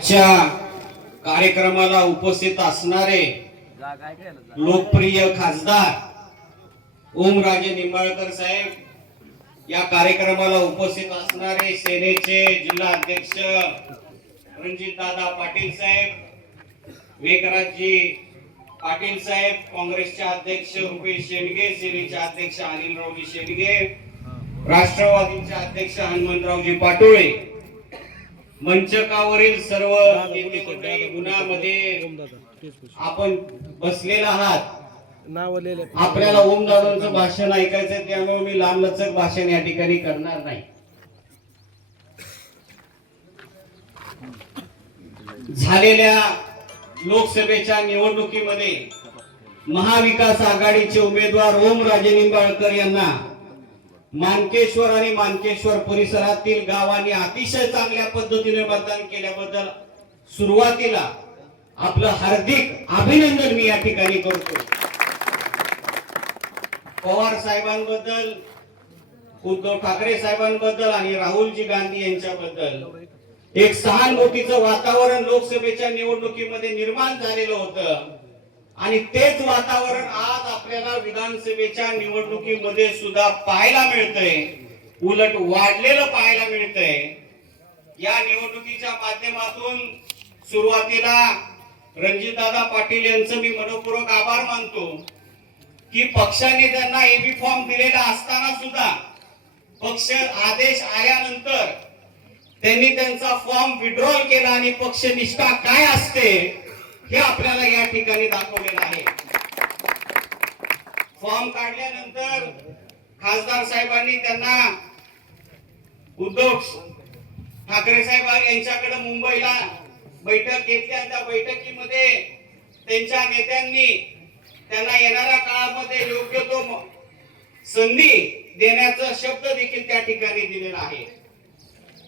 आजच्या कार्यक्रमाला उपस्थित असणारे लोकप्रिय खासदार ओमराजे निंबाळकर साहेब या कार्यक्रमाला उपस्थित असणारे सेनेचे जिल्हा अध्यक्ष रणजित दादा पाटील साहेब मेघराजजी पाटील साहेब काँग्रेसचे अध्यक्ष रुपेश शेंडगे सेनेचे अध्यक्ष अनिलरावजी शेंडगे राष्ट्रवादीचे अध्यक्ष हनुमंतरावजी पाटोळे मंचकावरील सर्व गुन्ह्यामध्ये आपण बसलेला आहात. आपल्याला ओम दादांचं भाषण ऐकायचं त्यामुळे मी लांबलचक भाषण या ठिकाणी करणार नाही. झालेल्या लोकसभेच्या निवडणुकीमध्ये महाविकास आघाडीचे उमेदवार ओमराजे निंबाळकर यांना मानकेश्वर आणि मानकेश्वर परिसरातील गावांनी अतिशय चांगल्या पद्धतीने मतदान केल्याबद्दल सुरुवातीला आपलं हार्दिक अभिनंदन मी या ठिकाणी करतो. पवार साहेबांबद्दल उद्धव ठाकरे साहेबांबद्दल आणि राहुलजी गांधी यांच्याबद्दल एक सहानुभूतीचं वातावरण लोकसभेच्या निवडणुकीमध्ये निर्माण झालेलं होतं. आणि तेच वातावरण आज आपल्याला विधानसभेच्या निवडणुकीमध्ये सुद्धा पाहायला मिळतंय. उलट वाढलेलं पाहायला मिळतंय. या निवडणुकीच्या माध्यमातून सुरुवातीला रणजितदादा पाटील यांचं मी मनपूर्वक आभार मानतो की पक्षाने त्यांना एबी फॉर्म दिलेला असताना सुद्धा पक्ष आदेश आल्यानंतर त्यांनी त्यांचा फॉर्म विड्रॉल केला आणि पक्ष निष्ठा काय असते हे आपल्याला या ठिकाणी दाखवलेलं आहे. फॉर्म काढल्यानंतर खासदार साहेबांनी त्यांना उद्धव ठाकरे साहेब यांच्याकडे मुंबईला बैठक घेतली आणि त्या बैठकीमध्ये त्यांच्या नेत्यांनी त्यांना येणाऱ्या काळामध्ये योग्य तो संधी देण्याचा शब्द देखील त्या ठिकाणी दिलेला आहे.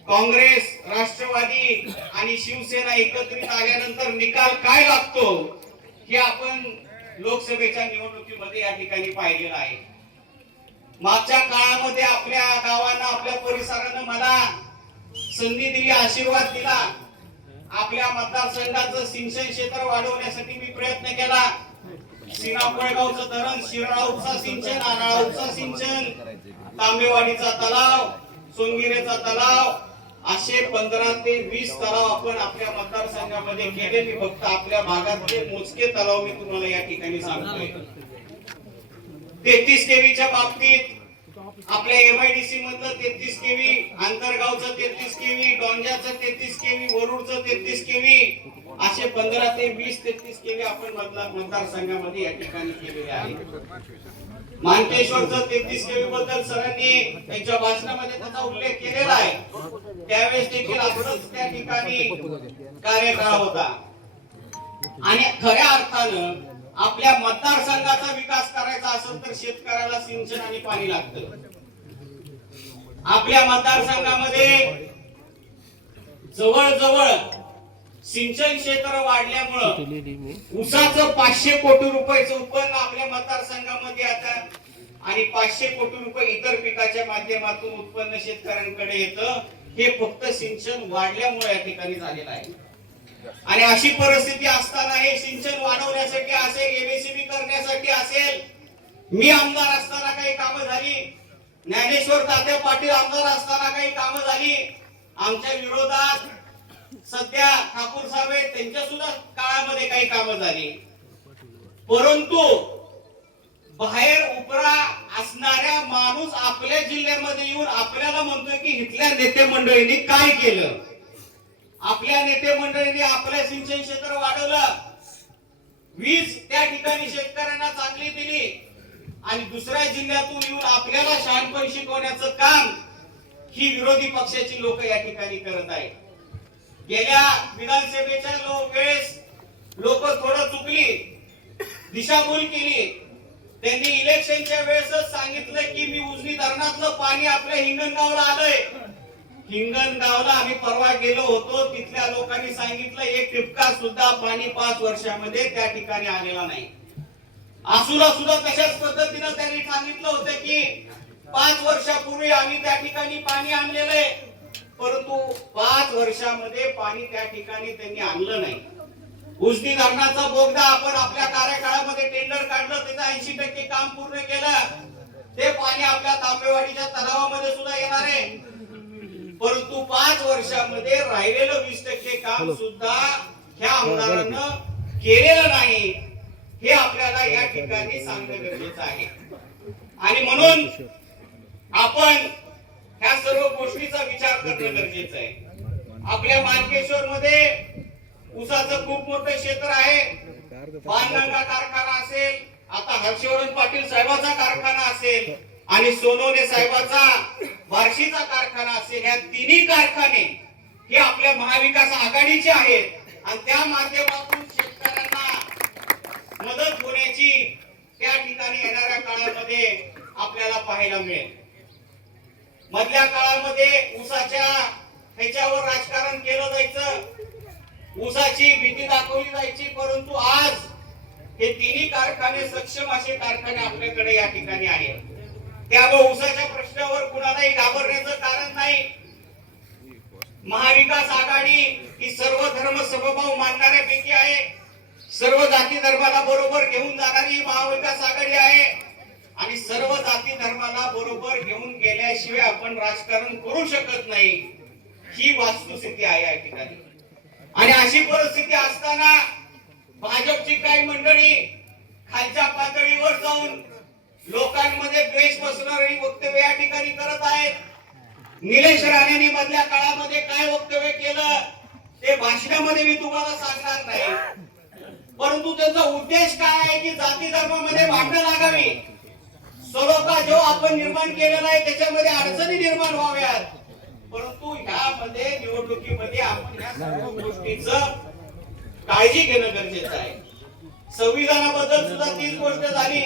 काँग्रेस राष्ट्रवादी आणि शिवसेना एकत्रित आल्यानंतर निकाल काय लागतो हे आपण लोकसभेच्या निवडणुकीमध्ये या ठिकाणी पाहिलेलं आहे. मागच्या काळामध्ये आपल्या गावांना आपल्या परिसरानं मला संधी दिली आशीर्वाद दिला. आपल्या मतदारसंघाचं सिंचन क्षेत्र वाढवण्यासाठी मी प्रयत्न केला. सीना कोळगावचं धरण शिराळा उपसा सिंचन आराळा उपसा सिंचन तांबेवाडीचा तलाव सोनगिरेचा तलाव असे पंधरा ते वीस तलाव आपण आपल्या मतदारसंघामध्ये केले. मी फक्त आपल्या भागातले मोजके तलाव मी तुम्हाला या ठिकाणी सांगतोय. तेहतीस केवीच्या बाबतीत आपल्या एमआयडीसी मधलं तेहतीस केवी आंतरगावचं तेहतीस केवी डोंजाचं तेहतीस केवी वरुडचं तेहतीस केवी असे पंधरा ते वीस तेहतीस केवी आपण मतदारसंघामध्ये या ठिकाणी केलेले आहे मानकेश्वरचं तेहतीस केवी बद्दल सरांनी त्यांच्या भाषणामध्ये त्याचा उल्लेख केलेला आहे. त्यावेळेस देखील आपणच त्या ठिकाणी कार्यकाळ होता. आणि खऱ्या अर्थानं आपल्या मतदारसंघाचा विकास करायचा असेल तर शेतकऱ्याला सिंचन आणि पाणी लागतं. आपल्या मतदारसंघामध्ये जवळजवळ सिंचन क्षेत्र वाढल्यामुळं लिहिली उसाचं पाचशे कोटी रुपयाचं उत्पन्न आपल्या मतदारसंघामध्ये आता आणि पाचशे कोटी रुपये इतर पिकाच्या माध्यमातून उत्पन्न शेतकऱ्यांकडे येतं. हे फक्त सिंचन वाढल्यामुळे या ठिकाणी झालेलं आहे. आणि अशी परिस्थिती असताना हे सिंचन वाढवण्यासाठी असेल एमएससीबी करण्यासाठी असेल मी आमदार असताना काही कामं झाली. ज्ञानेश्वर तात्या पाटील आमदार असताना काही कामं झाली. आमच्या विरोधात सध्या ठाकूर साहेब त्यांच्या सुद्धा काळामध्ये काही कामं झाली. परंतु बाहेर उपरा असणाऱ्या माणूस आपल्या जिल्ह्यामध्ये येऊन आपल्याला म्हणतोय की इथल्या नेते मंडळींनी काय केलं? आपल्या नेते मंडळींनी आपल्या सिंचन क्षेत्र वाढवलं. वीज त्या ठिकाणी शेतकऱ्यांना चांगली दिली. आणि दुसऱ्या जिल्ह्यातून येऊन आपल्याला शहाणपण शिकवण्याचं काम ही विरोधी पक्षाची लोक या ठिकाणी करत आहेत. गेल्या विधानसभेच्या वेळेस लोक थोडं चुकली दिशाभूल केली. त्यांनी इलेक्शनच्या वेळेसच सांगितलं की मी उजनी धरणातलं पाणी आपल्या हिंगणगावला आलंय. हिंगणगावला आम्ही परवा गेलो होतो तिथल्या लोकांनी सांगितलं एक टिपका सुद्धा पाणी पाच वर्षामध्ये त्या ठिकाणी आलेला नाही. आसूला सुद्धा तशाच पद्धतीनं त्यांनी सांगितलं होतं की पाच वर्षापूर्वी आम्ही त्या ठिकाणी पाणी आणलेलं आहे परंतु पाच वर्षामध्ये पाणी त्या ठिकाणी त्यांनी आणलं नाही. उजनी धरणाचा बोगदा आपण आपल्या कार्यकाळामध्ये टेंडर काढलं त्याचं ऐंशी टक्के काम पूर्ण केलं. ते पाणी आपल्या तांबेवाडीच्या तलावामध्ये सुद्धा येणार आहे. परंतु पाच वर्षामध्ये राहिलेलं वीस टक्के काम सुद्धा ह्या आमदारानं केलेलं नाही. हे आपल्याला या ठिकाणी सांगणं गरजेचं आहे. आणि म्हणून आपण ह्या सर्व गोष्टीचा विचार करणं गरजेचं आहे. आपल्या मानकेश्वर मध्ये उसाचं खूप मोठं क्षेत्र आहे. पानगंगा कारखाना असेल आता हर्षवर्धन पाटील साहेबाचा कारखाना असेल आणि सोनोने साहेबाचा बार्शीचा कारखाना असेल ह्या तिन्ही कारखाने हे आपल्या महाविकास आघाडीचे आहेत. आणि त्या माध्यमातून शेतकऱ्यांना मदत होण्याची त्या ठिकाणी येणाऱ्या काळामध्ये आपल्याला पाहायला मिळेल. मधल्या काळामध्ये उसाच्या ह्याच्यावर राजकारण केलं जायचं. ऊसाची भीती दाखवली जायची परंतु आज हे तिन्ही कारखाने सक्षम असे कारखाने आपल्याकडे या ठिकाणी आहेत. त्यामुळे ऊसाच्या प्रश्नावर कुणालाही घाबरण्याचं कारण नाही. महाविकास आघाडी ही सर्व धर्म समभाव मानणाऱ्यापैकी आहे. सर्व जाती धर्माला बरोबर घेऊन जाणारी महाविकास आघाडी आहे. आणि सर्व जाती धर्माला बरोबर घेऊन गेल्याशिवाय आपण राजकारण करू शकत नाही. ही वास्तुस्थिती आहे या ठिकाणी. आणि अशी परिस्थिती असताना भाजपची काही मंडळी खालच्या पातळीवर जाऊन लोकांमध्ये द्वेष बसणारी वक्तव्य या ठिकाणी करत आहेत. निलेश राणेंनी मधल्या काळामध्ये काय वक्तव्य केलं ते भाषणामध्ये मी तुम्हाला सांगणार नाही. परंतु त्यांचा उद्देश काय आहे की जाती धर्मामध्ये भांडणं लागावी. सलोखा जो आपण निर्माण केलेला आहे त्याच्यामध्ये अडचणी निर्माण व्हाव्यात. त्यामध्ये निवडणुकीमध्ये आपण या सर्व गोष्टीच काळजी घेणं गरजेचं आहे. संविधानाबद्दल सुद्धा तीच गोष्ट झाली.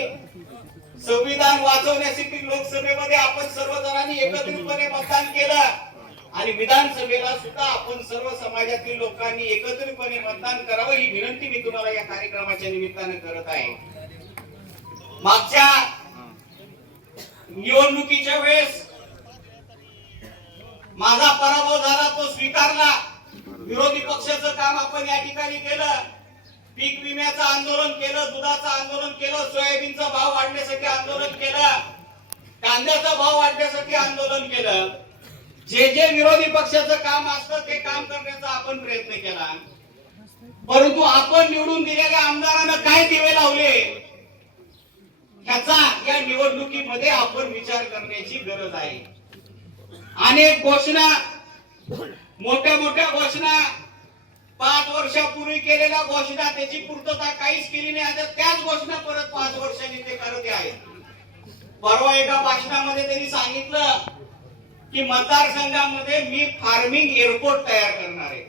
संविधान वाचवण्यासाठी लोकसभेमध्ये आपण सर्वजणांनी एकत्रितपणे मतदान केलं. आणि विधानसभेला सुद्धा आपण सर्व समाजातील लोकांनी एकत्रितपणे मतदान करावं ही विनंती मी तुम्हाला या कार्यक्रमाच्या निमित्तानं करत आहे. मागच्या निवडणुकीच्या वेळेस माझा पराभव झाला तो स्वीकारला. विरोधी पक्षाचं काम आपण या ठिकाणी केलं. पीक विम्याचं आंदोलन केलं दुधाचं आंदोलन केलं सोयाबीनचा भाव वाढण्यासाठी आंदोलन केलं कांद्याचा भाव वाढण्यासाठी आंदोलन केलं. जे जे विरोधी पक्षाचं काम असतं ते काम करण्याचा आपण प्रयत्न केला. परंतु आपण निवडून दिलेल्या आमदारांना काय दिवे लावले? ह्याचा या निवडणुकीमध्ये आपण विचार करण्याची गरज आहे. अनेक घोषणा मोठ्या मोठ्या घोषणा पाच वर्षापूर्वी केलेल्या घोषणा त्याची पूर्तता काहीच केली नाही. आता त्याच घोषणा परत पाच वर्षांनी ते करत आहेत परवा एका भाषणामध्ये त्यांनी सांगितलं की मतदारसंघामध्ये मी फार्मिंग एअरपोर्ट तयार करणार आहे.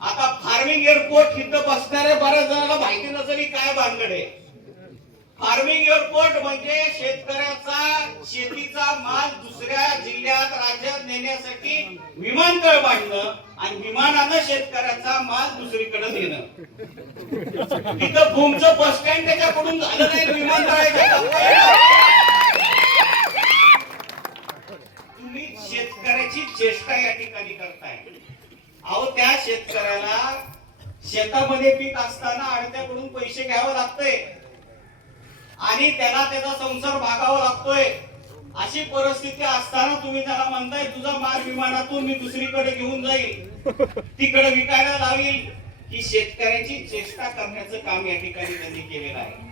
आता फार्मिंग एअरपोर्ट इथं बसणाऱ्या बऱ्याच जणांना माहिती नसेल काय भानगड आहे? फार्मिंग एअरपोर्ट म्हणजे शेतकऱ्याचा शेतीचा माल दुसऱ्या जिल्ह्यात राज्यात नेण्यासाठी विमानतळ बांधणं आणि विमानानं शेतकऱ्याचा माल दुसरीकडे नेणं. तिथं भूमचं बस स्टँड त्याच्याकडून झालं नाही विमानतळाच्या तुम्ही शेतकऱ्याची चेष्टा या ठिकाणी करताय. अहो त्या शेतकऱ्याला शेतामध्ये पीक असताना आडत्याकडून पैसे घ्यावं लागतंय. आणि त्याला त्याचा संसार भागावा लागतोय. अशी परिस्थिती असताना तुम्ही त्याला म्हणताय तुझा माल विमानातून मी दुसरीकडे घेऊन जाईल. तिकडे विकायला लावील. ही शेतकऱ्याची चेष्टा करण्याचं काम या ठिकाणी त्यांनी केलेलं आहे.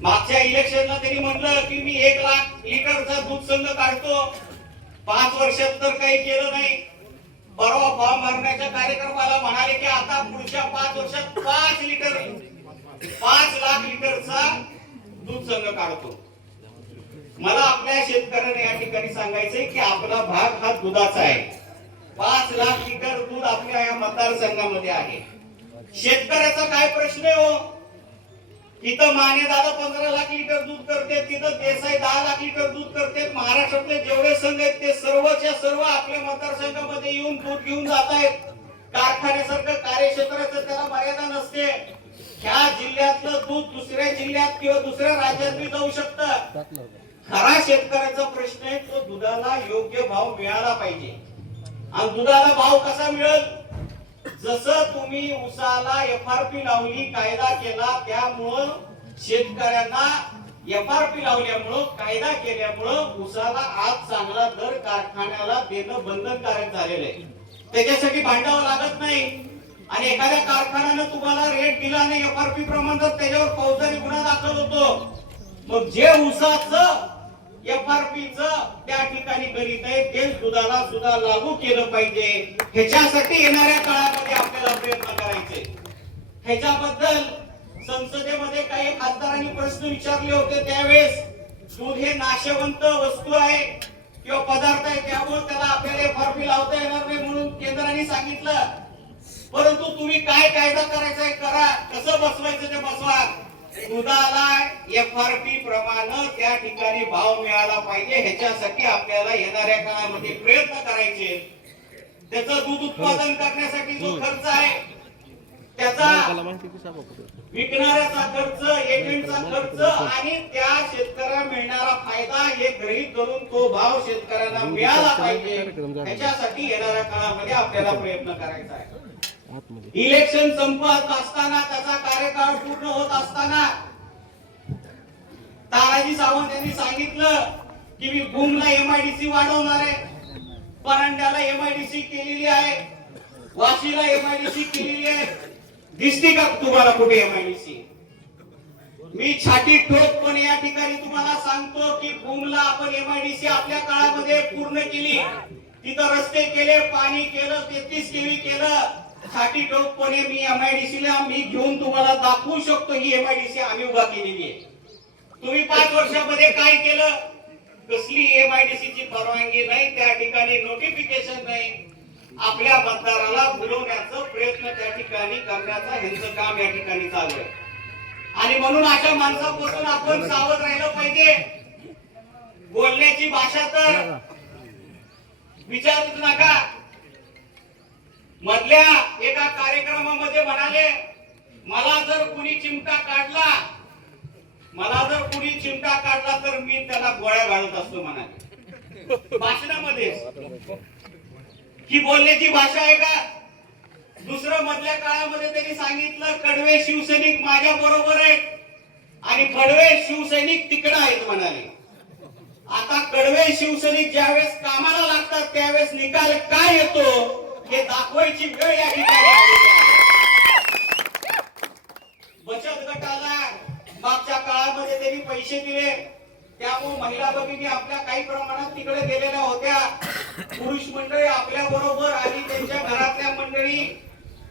मागच्या इलेक्शनला त्यांनी म्हटलं की मी एक लाख लिटरचा दूध संघ काढतो. पाच वर्षात तर काही केलं नाही. परवा फॉर्म भरण्याच्या कार्यक्रमाला म्हणाले की आता पुढच्या पाच वर्षात पाच लिटर पाच लाख लिटरचा दूध संघ काढतो. मला आपल्या शेतकऱ्यांना या ठिकाणी सांगायचंय की आपला भाग हा दुधाचा आहे. पाच लाख लिटर दूध आपल्या या मतदारसंघामध्ये आहे. शेतकऱ्याचा काय प्रश्न आहे हो? इथं माने दादा पंधरा लाख लिटर दूध करते तिथं देसाई दहा लाख लिटर दूध करते महाराष्ट्रातले जेवढे संघ आहेत ते सर्वच्या सर्व आपल्या मतदारसंघामध्ये येऊन दूध घेऊन जात आहेत कारखान्यासारखं कार्यक्षेत्राचं त्याला मर्यादा नसते. ह्या जिल्ह्यातलं दूध दुसऱ्या जिल्ह्यात किंवा दुसऱ्या राज्यात बी जाऊ शकतं. खरा शेतकऱ्याचा प्रश्न आहे तो दुधाला योग्य भाव मिळाला पाहिजे. आणि दुधाला भाव कसा मिळेल? जसं तुम्ही उसाला एफ आर पी लावली कायदा केला त्यामुळं शेतकऱ्यांना एफ आर पी लावल्यामुळं कायदा केल्यामुळं उसाला आज चांगला दर कारखान्याला देणं बंधनकारक झालेलं आहे. त्याच्यासाठी भांडावं लागत नाही. आणि एखाद्या कारखान्यानं तुम्हाला रेट दिला नाही एफ आर पी प्रमाण तर त्याच्यावर फौजदारी गुन्हा दाखल होतो मग जे उसाचं एफ आर पी च त्या ठिकाणी करीत आहे ते दुधाला सुद्धा लागू केलं पाहिजे. ह्याच्यासाठी येणाऱ्या काळामध्ये आपल्याला प्रयत्न करायचे. ह्याच्याबद्दल संसदेमध्ये काही खासदारांनी प्रश्न विचारले होते त्यावेळेस दूध हे नाशवंत वस्तू आहे किंवा पदार्थ आहे त्यामुळे त्याला आपल्याला एफ आर पी लावता येणार नाही म्हणून केंद्राने सांगितलं. परंतु तुम्ही काय कायदा करायचा करा. कसं बसवायचं ते बसवा. दुधाला एफ आर पी प्रमाणे त्या ठिकाणी भाव मिळाला पाहिजे ह्याच्यासाठी आपल्याला येणाऱ्या काळामध्ये प्रयत्न करायचे. त्याचं दूध उत्पादन करण्यासाठी जो खर्च आहे त्याचा विकणाऱ्याचा खर्च एजंटचा खर्च आणि त्या शेतकऱ्याला मिळणारा फायदा हे गृहीत करून तो भाव शेतकऱ्यांना मिळाला पाहिजे. ह्याच्यासाठी येणाऱ्या काळामध्ये आपल्याला प्रयत्न करायचा आहे. इलेक्शन संपत असताना त्याचा कार्यकाळ पूर्ण होत असताना तानाजी सावंत यांनी सांगितलं की मी भूमला एमआयडीसी वाढवणार आहे. परांड्याला एमआयडीसी केलेली आहे. वाशीला एमआयडीसी केलेली आहे. दिसते का तुम्हाला कुठे एमआयडीसी मी छाती ठोकपणे या ठिकाणी तुम्हाला सांगतो की भूमला आपण एमआयडीसी आपल्या काळामध्ये पूर्ण केली. तिथं रस्ते केले पाणी केलं तेहतीस केवी केलं. साठी ठोकपणे मी एमआयडीसी ला मी घेऊन तुम्हाला दाखवू शकतो ही एमआयडीसी आम्ही उभा केलेली आहे. तुम्ही पाच वर्षामध्ये काय केलं? कसली एमआयडीसी ची परवानगी नाही त्या ठिकाणी नोटिफिकेशन नाही. आपल्या मतदाराला बुलवण्याचा प्रयत्न त्या ठिकाणी करण्याचा ह्यांचं काम या ठिकाणी चालू आहे. आणि म्हणून अशा माणसापासून आपण सावध राहिलं पाहिजे. बोलण्याची भाषा तर विचारूच नका. मधल्या एका कार्यक्रमामध्ये म्हणाले मला जर कुणी चिमटा काढला मला जर कुणी चिमटा काढला तर मी त्याला गोळ्या घालत असतो म्हणाले. भाषणामध्ये. ही बोलण्याची भाषा आहे का? दुसरं मधल्या काळामध्ये त्यांनी सांगितलं कडवे शिवसैनिक माझ्या बरोबर आहेत आणि फडवे शिवसैनिक तिकडे आहेत म्हणाले. आता कडवे शिवसैनिक ज्यावेळेस कामाला लागतात त्यावेळेस निकाल काय येतो? हे दाखवायची वेळ या ठिकाणी बचत गटाला मागच्या काळामध्ये त्यांनी पैसे दिले. त्यामुळे महिला भगिनी आपल्या काही प्रमाणात तिकडे गेलेल्या होत्या. पुरुष मंडळी आपल्या बरोबर आणि त्यांच्या घरातल्या मंडळी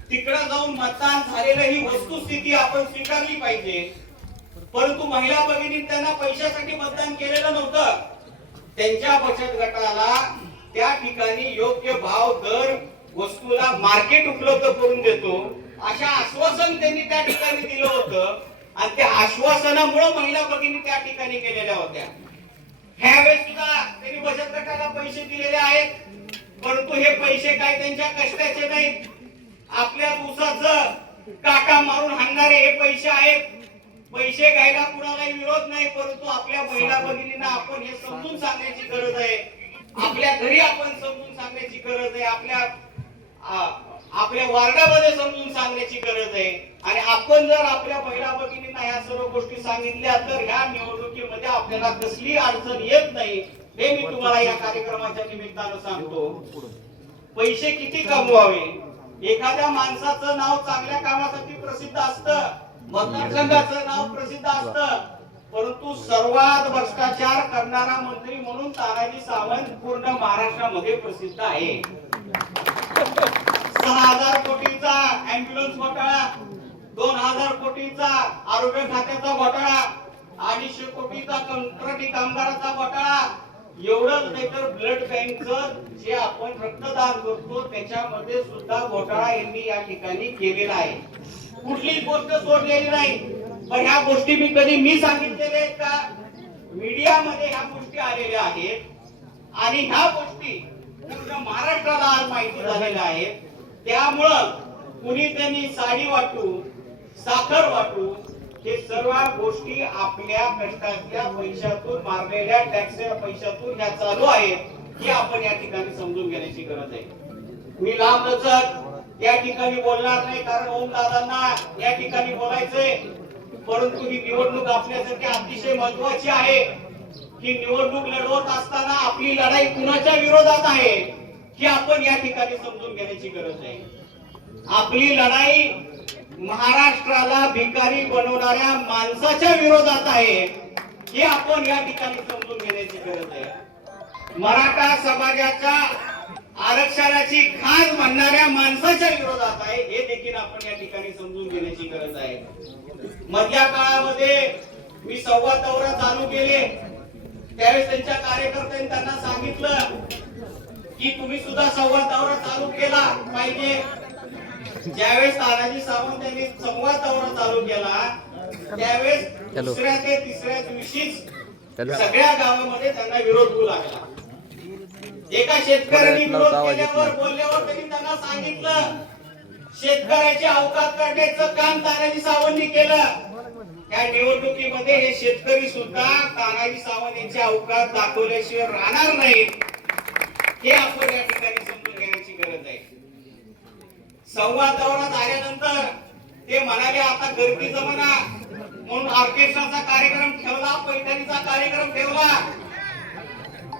तिकडे जाऊन मतदान झालेलं ही वस्तुस्थिती आपण स्वीकारली पाहिजे. परंतु महिला भगिनी त्यांना पैशासाठी मतदान केलेलं नव्हतं. त्यांच्या बचत गटाला त्या ठिकाणी योग्य भाव दर वस्तूला मार्केट उपलब्ध करून देतो. अशा आश्वासन त्यांनी त्या ठिकाणी दिलं होतं. आणि त्या आश्वासनामुळे महिला भगिनी त्या ठिकाणी गेलेल्या होत्या. ह्यावेळेस सुद्धा त्यांनी बचत गटाला पैसे दिलेले आहेत. परंतु हे पैसे काय त्यांच्या कष्टाचे नाहीत. आपल्या ऊसाचं काटा मारून हाणणारे हे पैसे आहेत. पैसे घ्यायला कुणालाही विरोध नाही परंतु आपल्या महिला भगिनींना आपण हे समजून सांगण्याची गरज आहे. आपल्या घरी आपण समजून सांगण्याची गरज आहे. आपल्या आपल्या वार्डामध्ये समजून सांगण्याची गरज आहे. आणि आपण जर आपल्या महिला भगिनींना ह्या सर्व गोष्टी सांगितल्या तर ह्या निवडणुकीमध्ये आपल्याला कसली अडचण येत नाही. हे मी तुम्हाला या कार्यक्रमाच्या निमित्तानं सांगतो. पैसे किती कमवावे? एखाद्या माणसाचं नाव चांगल्या कामासाठी प्रसिद्ध असतं. मतदारसंघाचं नाव प्रसिद्ध असतं. परंतु सर्वात भ्रष्टाचार करणारा मंत्री म्हणून तानाजी सावंत पूर्ण महाराष्ट्रामध्ये प्रसिद्ध आहे. सहा हजार कोटीचा अँब्युलन्स घोटाळा दोन हजार कोटीचा आरोग्य खात्याचा घोटाळा अडीचशे कोटीचा कंत्राटी कामगाराचा घोटाळा. एवढंच नाही तर ब्लड बँकच जे आपण रक्तदान करतो त्याच्यामध्ये सुद्धा घोटाळा यांनी या ठिकाणी केलेला आहे. कुठलीच गोष्ट सोडलेली नाही. पण ह्या गोष्टी मी कधी मी सांगितलेल्या आहेत का? मीडियामध्ये ह्या गोष्टी आलेल्या आहेत. आणि ह्या गोष्टी पूर्ण महाराष्ट्राला आज माहिती झालेलं आहे. त्यामुळं कुणी त्यांनी साडी वाटू साखर वाटू हे सर्व गोष्टी आपल्या कष्टातल्या पैशातून मारलेल्या टॅक्सच्या पैशातून ह्या चालू आहेत ही आपण या ठिकाणी समजून घेण्याची गरज आहे. मी लांब लचक या ठिकाणी बोलणार नाही कारण ओम दादांना या ठिकाणी बोलायचंय परंतु ही निवडणूक आपल्यासाठी अतिशय महत्वाची आहे. की निवडणूक लढवत असताना आपली लढाई कुणाच्या विरोधात आहे ही आपण या ठिकाणी समजून घेण्याची गरज आहे. आपली लढाई महाराष्ट्राला भिकारी बनवणाऱ्या माणसाच्या विरोधात आहे हे आपण या ठिकाणी समजून घेण्याची गरज आहे. मराठा समाजाच्या आरक्षणाची खास म्हणणाऱ्या माणसाच्या विरोधात आहे हे देखील आपण या ठिकाणी समजून घेण्याची गरज आहे. मधल्या काळामध्ये मी संवाद दौरा चालू केले त्यावेळेस त्यांच्या कार्यकर्त्यांनी त्यांना सांगितलं की तुम्ही सुद्धा संवाद दौरा चालू केला पाहिजे ज्यावेळेस तानाजी सावंत यांनी संवाद दौरा चालू केला त्यावेळेस. दुसऱ्या ते तिसऱ्या दिवशीच. सगळ्या गावामध्ये त्यांना विरोध होऊ लागला एका शेतकऱ्यांनी विरोध केल्यावर. बोलल्यावर त्यांनी त्यांना सांगितलं शेतकऱ्याचे अवकात काढण्याचं काम तानाजी सावंतनी केलं या निवडणुकीमध्ये हे शेतकरी सुद्धा तानाजी सावंत यांचे अवकात दाखवल्याशिवाय राहणार नाही हे आपण या ठिकाणी समजून घेण्याची गरज आहे. संवाद आल्यानंतर ते म्हणाले आता गर्दी जमना. म्हणून ऑर्केस्ट्राचा कार्यक्रम ठेवला पैठणीचा कार्यक्रम ठेवला.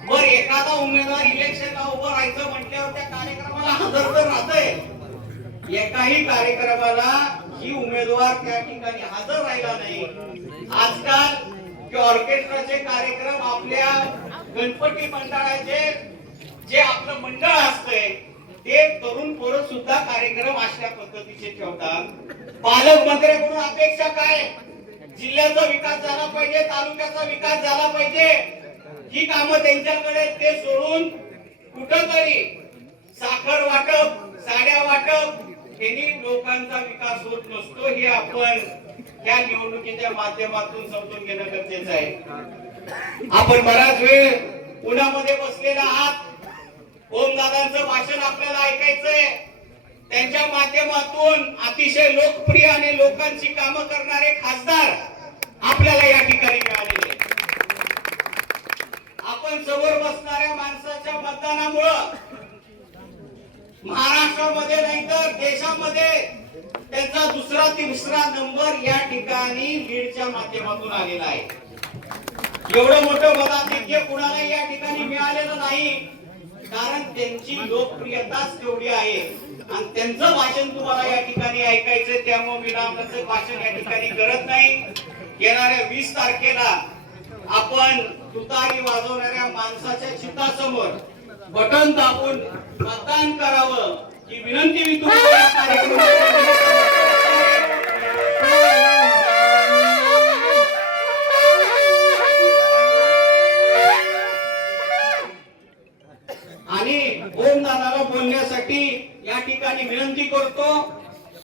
बर एखादा उमेदवार इलेक्शनला उभं राहायचं म्हटल्यावर त्या कार्यक्रमाला हजर तर राहतोय. एकाही कार्यक्रमाला ही उमेदवार त्या ठिकाणी हजर राहिला नाही. आजकाल ऑर्केस्ट्राचे कार्यक्रम आपल्या गणपती मंडळाचे जे आपलं मंडळ असतंय ते तरुण पोरं सुद्धा कार्यक्रम अशा पद्धतीचे ठेवतात. पालकमंत्र्याकडून अपेक्षा काय? जिल्ह्याचा विकास झाला पाहिजे तालुक्याचा विकास झाला पाहिजे. ही कामं त्यांच्याकडे ते सोडून कुठंतरी साखर वाटप साड्या वाटप यांनी लोकांचा विकास होत नसतो हे आपण या निवडणुकीच्या माध्यमातून समजून घेणं गरजेचं आहे. आपण बराच वेळ उन्हामध्ये बसलेला आहात. ओम दादांचं भाषण आपल्याला ऐकायचंय. त्यांच्या माध्यमातून अतिशय लोकप्रिय आणि लोकांची कामं करणारे खासदार आपल्याला या ठिकाणी मिळालेले आपण समोर बसणाऱ्या माणसाच्या मतदानामुळं महाराष्ट्रामध्ये नाही तर देशामध्ये त्यांचा दुसरा तिसरा नंबर या ठिकाणी लीडच्या माध्यमातून आलेला आहे. एवढं मोठं मताधिक्य कुणाला या ठिकाणी मिळालेलं नाही. कारण त्यांची लोकप्रियताच तेवढी आहे. आणि त्यांचं भाषण तुम्हाला या ठिकाणी ऐकायचंय त्यामुळे मी रामदासचं भाषण या ठिकाणी करत नाही. येणाऱ्या वीस तारखेला आपण तुतारी वाजवणाऱ्या माणसाच्या चितासमोर बटन दाबून मतदान करावं ही विनंती मी तुम्हाला आणि ओम दादाला बोलण्यासाठी या ठिकाणी विनंती करतो.